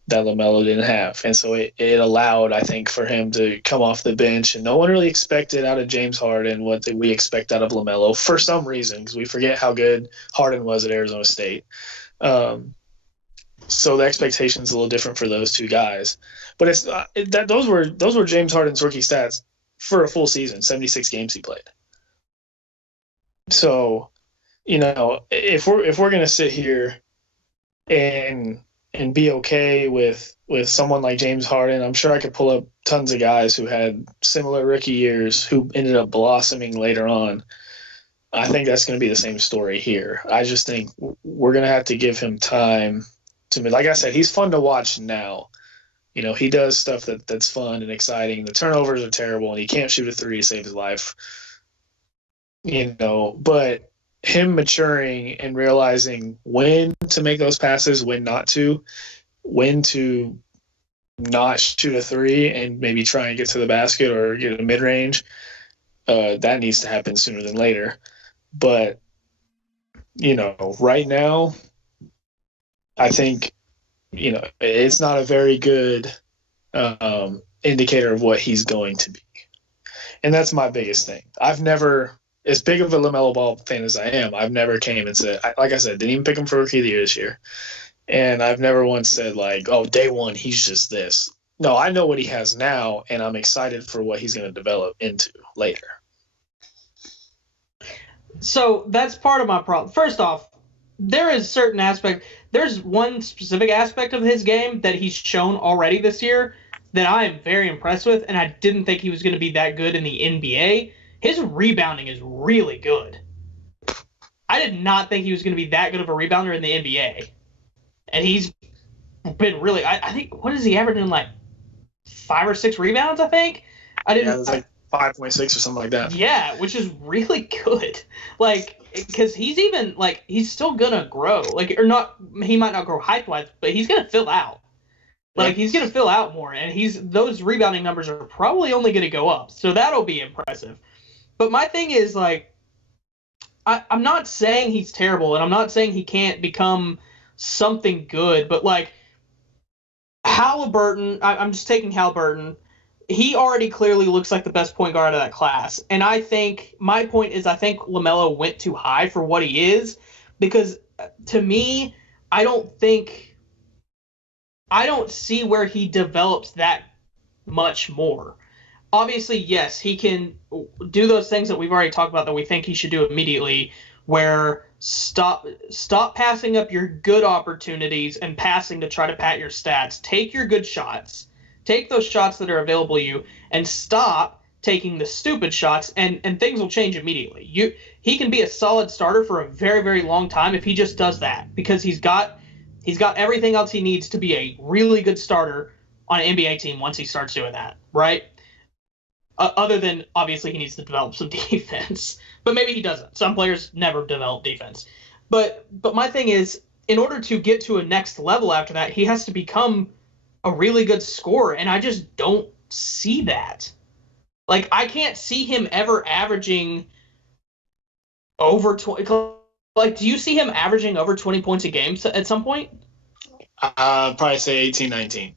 that LaMelo didn't have. And so it allowed, I think, for him to come off the bench. And no one really expected out of James Harden what we expect out of LaMelo for some reason, because we forget how good Harden was at Arizona State. So the expectation is a little different for those two guys. But those were James Harden's rookie stats for a full season, 76 games he played. So, if we're going to sit here and be okay with someone like James Harden, I'm sure I could pull up tons of guys who had similar rookie years who ended up blossoming later on. I think that's going to be the same story here. I just think we're going to have to give him time to me. Like I said, he's fun to watch now. He does stuff that's fun and exciting. The turnovers are terrible, and he can't shoot a three to save his life. But him maturing and realizing when to make those passes, when to not shoot a three and maybe try and get to the basket or get a mid-range, that needs to happen sooner than later. But, right now, I think, it's not a very good indicator of what he's going to be. And that's my biggest thing. I've never, as big of a LaMelo Ball fan as I am, I've never came and said, like I said, didn't even pick him for Rookie of the Year this year. And I've never once said, day one, he's just this. No, I know what he has now, and I'm excited for what he's going to develop into later. So that's part of my problem. First off, there is certain aspect. There's one specific aspect of his game that he's shown already this year that I am very impressed with, and I didn't think he was going to be that good in the NBA. His rebounding is really good. I did not think he was going to be that good of a rebounder in the NBA. And he's been really, I think, what is he averaging, 5 or 6 rebounds, I think? It was 5.6 or something like that. Yeah, which is really good. Because he's even, he's still going to grow. He might not grow height-wise, but he's going to fill out. He's going to fill out more, and those rebounding numbers are probably only going to go up. So that'll be impressive. But my thing is, I'm not saying he's terrible, and I'm not saying he can't become something good, but, Halliburton, I'm just taking Halliburton. he already clearly looks like the best point guard of that class. And I think my point is I think LaMelo went too high for what he is, because to me, I don't see where he develops that much more. Obviously, yes, he can do those things that we've already talked about that we think he should do immediately, where stop passing up your good opportunities and passing to try to pad your stats. Take your good shots. Take those shots that are available to you and stop taking the stupid shots, and things will change immediately. He can be a solid starter for a very, very long time if he just does that, because he's got everything else he needs to be a really good starter on an NBA team once he starts doing that, right? Other than, obviously, he needs to develop some defense. But maybe he doesn't. Some players never develop defense. But my thing is, in order to get to a next level after that, he has to become a really good scorer, and I just don't see that. Like, I can't see him ever averaging over 20. Like, do you see him averaging over 20 points a game at some point? Probably say 18, 19.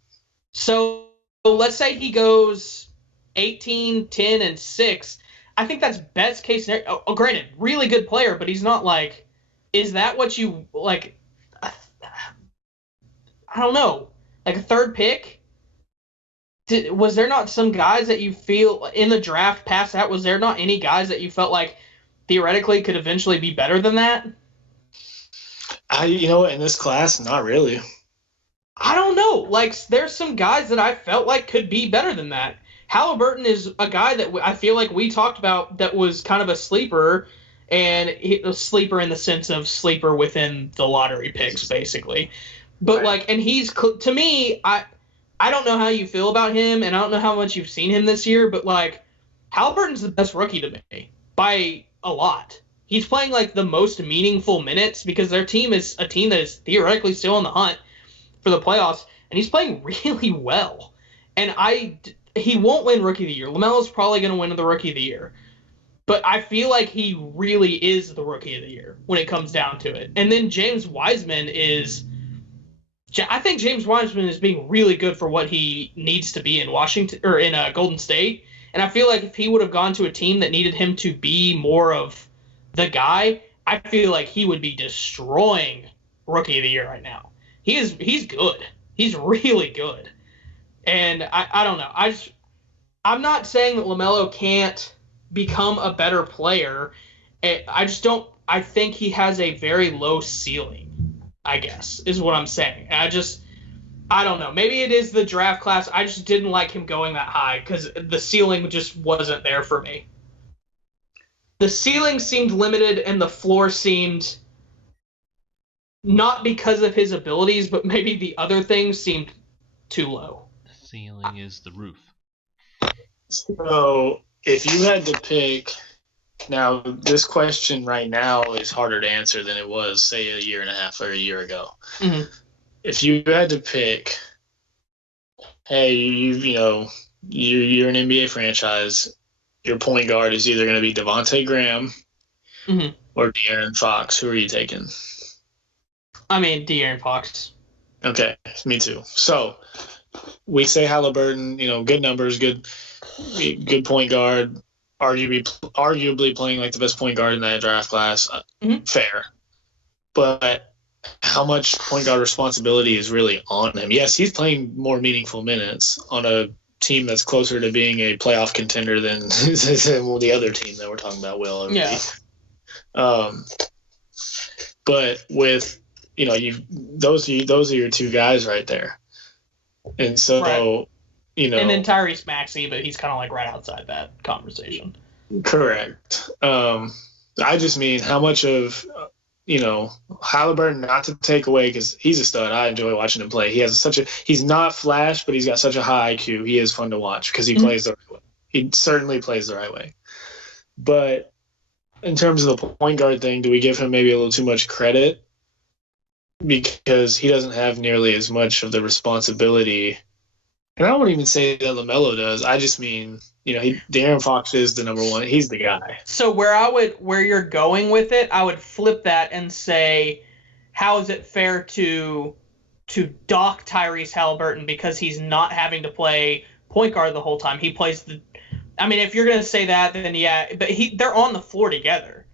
So let's say he goes 18, 10, and 6. I think that's best case scenario. Oh, granted, really good player, but he's not like, is that what you, like, I don't know, like a third pick? Was there not some guys that you feel in the draft past that, was there not any guys that you felt like theoretically could eventually be better than that? In this class, not really. I don't know. Like, there's some guys that I felt like could be better than that. Halliburton is a guy that I feel like we talked about that was kind of a sleeper, and a sleeper in the sense of sleeper within the lottery picks, basically. But, right. Like, and he's, to me, I don't know how you feel about him, and I don't know how much you've seen him this year, but, like, Halliburton's the best rookie to me by a lot. He's playing, like, the most meaningful minutes because their team is a team that is theoretically still in the hunt for the playoffs, and he's playing really well. And he won't win Rookie of the Year. LaMelo's probably going to win the Rookie of the Year. But I feel like he really is the Rookie of the Year when it comes down to it. And then James Wiseman I think James Wiseman is being really good for what he needs to be in Washington or in Golden State. And I feel like if he would have gone to a team that needed him to be more of the guy, I feel like he would be destroying Rookie of the Year right now. He's good. He's really good. And I don't know. I'm not saying that LaMelo can't become a better player. I just don't. I think he has a very low ceiling, I guess, is what I'm saying. I don't know. Maybe it is the draft class. I just didn't like him going that high because the ceiling just wasn't there for me. The ceiling seemed limited and the floor seemed not because of his abilities, but maybe the other things seemed too low. The ceiling is the roof. So if you had to pick, now this question right now is harder to answer than it was, say, a year and a half or a year ago. Mm-hmm. If you had to pick, hey, you're an NBA franchise, your point guard is either going to be Devontae Graham or De'Aaron Fox. Who are you taking? I mean, De'Aaron Fox. Okay, me too. So we say Halliburton, good numbers, good point guard, arguably playing like the best point guard in that draft class. Fair. But how much point guard responsibility is really on him? Yes, he's playing more meaningful minutes on a team that's closer to being a playoff contender than the other team that we're talking about will. Yeah. But with those are your two guys right there, and so right. And then Tyrese Maxey, but he's kind of like right outside that conversation. Correct. I just mean how much of Halliburton, not to take away because he's a stud. I enjoy watching him play. He's not flash, but he's got such a high IQ. He is fun to watch because he plays the right way. He certainly plays the right way. But in terms of the point guard thing, do we give him maybe a little too much credit? Because he doesn't have nearly as much of the responsibility. And I won't even say that LaMelo does. I just mean, De'Aaron Fox is the number one. He's the guy. So where you're going with it, I would flip that and say, how is it fair to dock Tyrese Halliburton because he's not having to play point guard the whole time. He plays if you're gonna say that, then yeah, but they're on the floor together.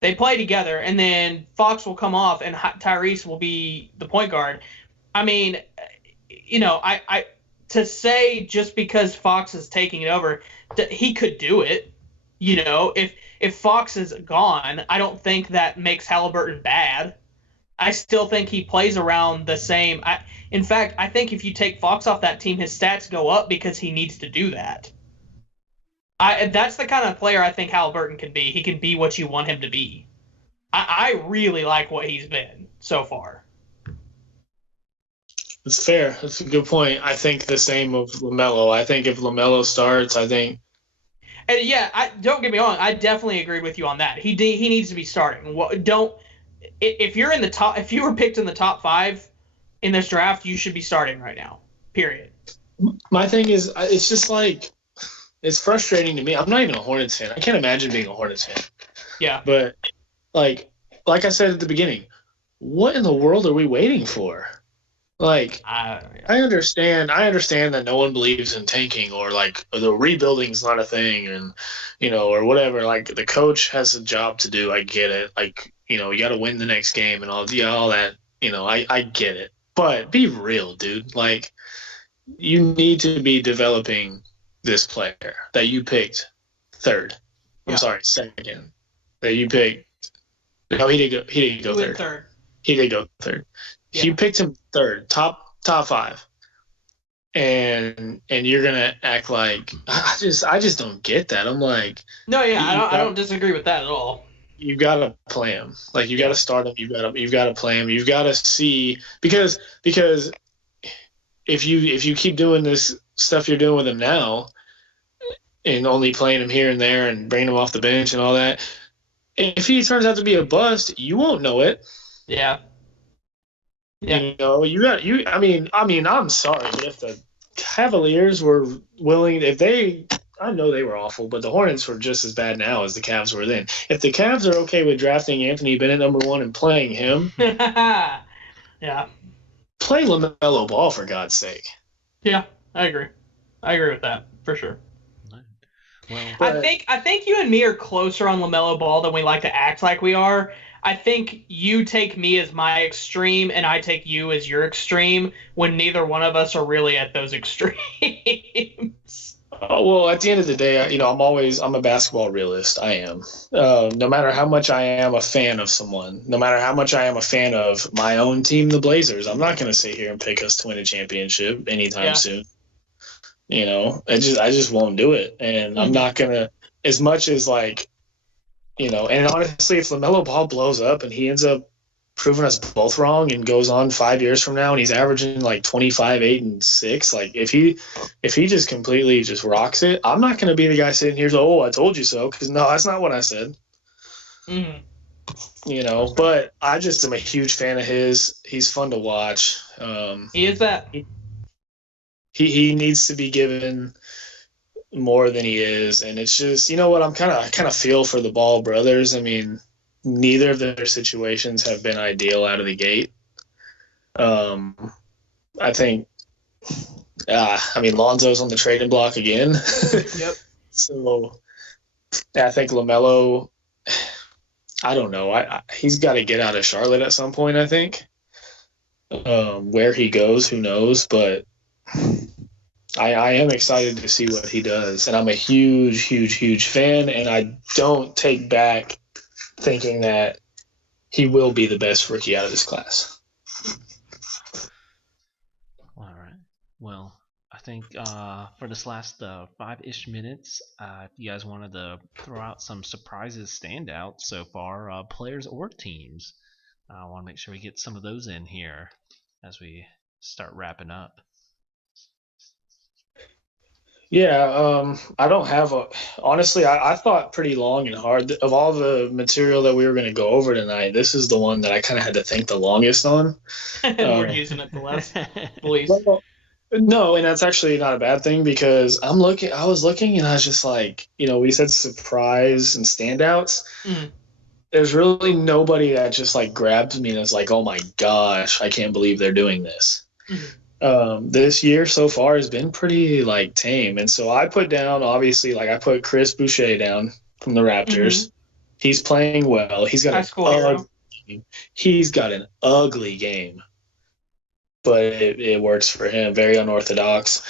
They play together, and then Fox will come off, and Tyrese will be the point guard. I mean, I to say just because Fox is taking it over, he could do it. If Fox is gone, I don't think that makes Halliburton bad. I still think he plays around the same. In fact, I think if you take Fox off that team, his stats go up because he needs to do that. That's the kind of player I think Halliburton can be. He can be what you want him to be. I really like what he's been so far. It's fair. That's a good point. I think the same of LaMelo. I think if LaMelo starts, I think. And yeah, don't get me wrong. I definitely agree with you on that. He needs to be starting. If you're in the top, if you were picked in the top 5 in this draft, you should be starting right now. Period. My thing is, it's just like, it's frustrating to me. I'm not even a Hornets fan. I can't imagine being a Hornets fan. Yeah. But like I said at the beginning, what in the world are we waiting for? Like, I understand that no one believes in tanking, or like the rebuilding's not a thing, and or whatever. Like, the coach has a job to do. I get it. Like, you got to win the next game and all that. I get it. But be real, dude. Like, you need to be developing this player that you picked third. Second. That you picked. No, he didn't go third. He did go third. Yeah. You picked him third, top 5, and you're gonna act like I just don't get that. I'm like, no, yeah, I don't disagree with that at all. You gotta play him. Like, you gotta start him. You've gotta play him. You've gotta see, because if you keep doing this stuff you're doing with him now, and only playing him here and there and bringing him off the bench and all that, if he turns out to be a bust, you won't know it. Yeah. Yeah. I'm sorry, but if the Cavaliers were willing, I know they were awful, but the Hornets were just as bad now as the Cavs were then. If the Cavs are okay with drafting Anthony Bennett number 1 and playing him, yeah, play LaMelo Ball, for God's sake. Yeah, I agree with that for sure. Well, I think you and me are closer on LaMelo Ball than we like to act like we are. I think you take me as my extreme, and I take you as your extreme, when neither one of us are really at those extremes. Well, at the end of the day, I'm a basketball realist. I am. No matter how much I am a fan of someone, no matter how much I am a fan of my own team, the Blazers, I'm not going to sit here and pick us to win a championship anytime soon. I just won't do it, and I'm not going to, as much as like. And honestly, if LaMelo Ball blows up and he ends up proving us both wrong and goes on 5 years from now and he's averaging like 25, 8, and 6, like if he just completely just rocks it, I'm not going to be the guy sitting here saying, I told you so, because no, that's not what I said. Mm-hmm. But I just am a huge fan of his. He's fun to watch. He is that. He needs to be given more than he is, and it's just, I kind of feel for the Ball brothers. I mean, neither of their situations have been ideal out of the gate. I think Lonzo's on the trading block again. Yep. So I think LaMelo, I don't know, he's got to get out of Charlotte at some point, I think. Where he goes, who knows, but I am excited to see what he does, and I'm a huge, huge, huge fan, and I don't take back thinking that he will be the best rookie out of this class. All right. Well, I think for this last 5-ish minutes, you guys wanted to throw out some surprises, standouts so far, players or teams. I want to make sure we get some of those in here as we start wrapping up. Yeah, I don't have honestly, I thought pretty long and hard. Of all the material that we were going to go over tonight, this is the one that I kind of had to think the longest on. We're using it the less, please. Well, no, and that's actually not a bad thing, because I was looking and I was just like, we said surprise and standouts. Mm-hmm. There's really nobody that just like grabs me and is like, oh my gosh, I can't believe they're doing this. Mm-hmm. this year so far has been pretty like tame. And so I put down, obviously, like I put Chris Boucher down from the Raptors. Mhm. He's playing well. High school hero. He's got an ugly game, but it works for him. Very unorthodox.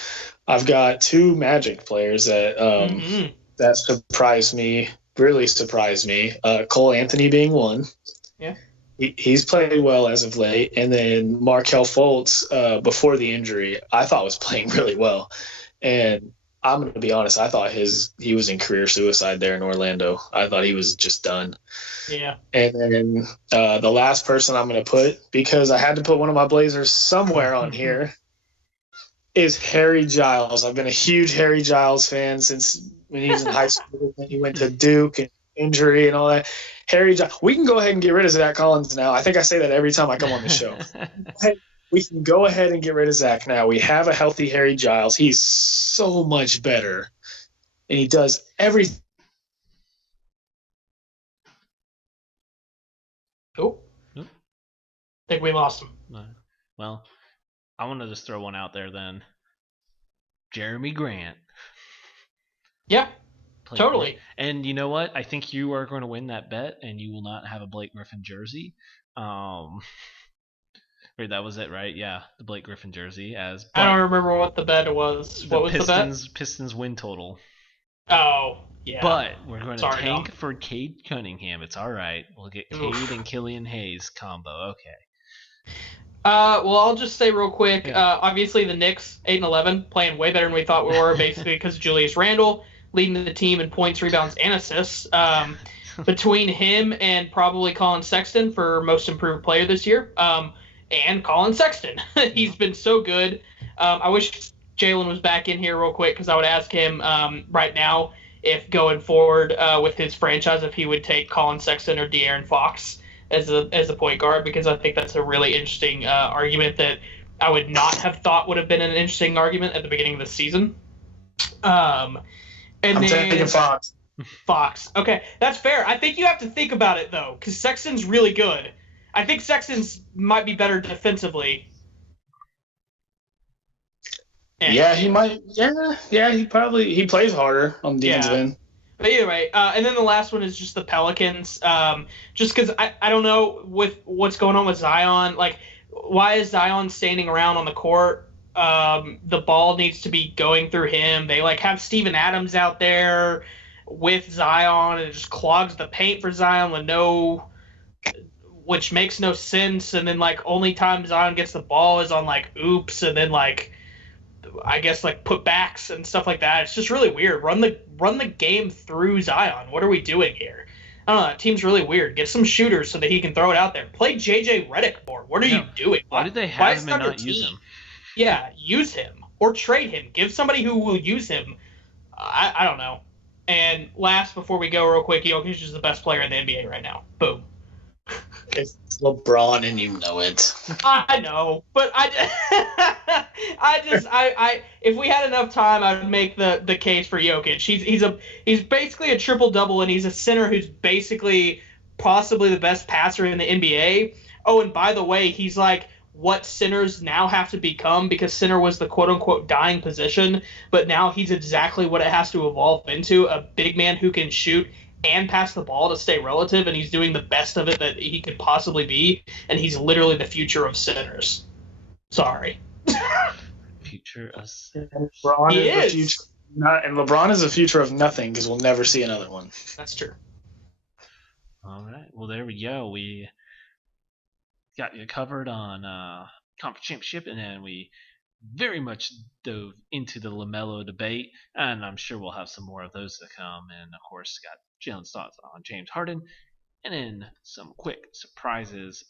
I've got 2 Magic players that Mhm. that surprised me, really surprised me. Cole Anthony being one. Yeah. He's played well as of late. And then Markelle Fultz, before the injury, I thought was playing really well. And I'm going to be honest, I thought he was in career suicide there in Orlando. I thought he was just done. Yeah. And then the last person I'm going to put, because I had to put one of my Blazers somewhere on here, is Harry Giles. I've been a huge Harry Giles fan since when he was in high school. Then he went to Duke and injury and all that. Harry Giles. We can go ahead and get rid of Zach Collins now. I think I say that every time I come on the show. We can go ahead and get rid of Zach now. We have a healthy Harry Giles. He's so much better, and he does everything. Oh. Nope. I think we lost him. Well, I want to just throw one out there then. Jeremy Grant. Yeah. Played Totally. great. And you know what? I think you are going to win that bet, and you will not have a Blake Griffin jersey. Wait, that was it, right? Yeah, the Blake Griffin jersey. I don't remember what the bet was. What was the bet? Pistons win total. Oh, yeah. But we're going to Sorry, tank Dom. for Cade Cunningham. It's all right. We'll get Cade and Killian Hayes combo. Okay. Well, I'll just say real quick. Yeah. Obviously, the Knicks 8-11, playing way better than we thought we were, basically because of Julius Randle leading the team in points, rebounds, and assists. Between him and probably Colin Sexton for most improved player this year, and Colin Sexton, he's been so good. I wish Jalen was back in here real quick because I would ask him right now if going forward with his franchise if he would take Colin Sexton or De'Aaron Fox as a point guard, because I think that's a really interesting argument that I would not have thought would have been an interesting argument at the beginning of the season. I'm taking Fox. Fox. Okay, that's fair. I think you have to think about it though, because Sexton's really good. I think Sexton's might be better defensively. Yeah, he might. Yeah, he plays harder on the defensive end. But either way, and then the last one is just the Pelicans. Just because I don't know with what's going on with Zion. Like, why is Zion standing around on the court? The ball needs to be going through him. They have Steven Adams out there with Zion, and it just clogs the paint for Zion which makes no sense. And then only time Zion gets the ball is on oops, and then I guess putbacks and stuff like that. It's just really weird. Run the game through Zion. What are we doing here? I don't know. That team's really weird. Get some shooters so that he can throw it out there. Play JJ Redick more. What are you doing? Why did they have him and not use him? Yeah, use him or trade him. Give somebody who will use him. I don't know. And last, before we go real quick, Jokic is the best player in the NBA right now. Boom. It's LeBron, and you know it. I know, but if we had enough time, I would make the case for Jokic. He's basically a triple double, and he's a center who's basically possibly the best passer in the NBA. Oh, and by the way, he's what centers now have to become, because center was the quote-unquote dying position, but now he's exactly what it has to evolve into, a big man who can shoot and pass the ball to stay relative, and he's doing the best of it that he could possibly be, and he's literally the future of centers. Sorry. Future of LeBron is the future. And LeBron is the future of nothing, because we'll never see another one. That's true. All right. Well, there we go. We got you covered on conference championship, and then we very much dove into the LaMelo debate, and I'm sure we'll have some more of those to come. And of course, got Jalen's thoughts on James Harden, and then some quick surprises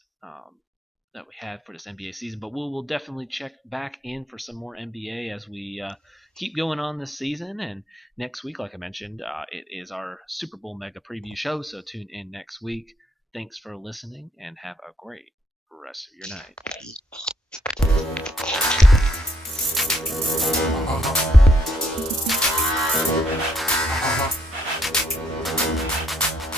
that we had for this NBA season. But we'll definitely check back in for some more NBA as we keep going on this season. And next week, like I mentioned, it is our Super Bowl mega preview show, so tune in next week. Thanks for listening, and have a great rest of your night.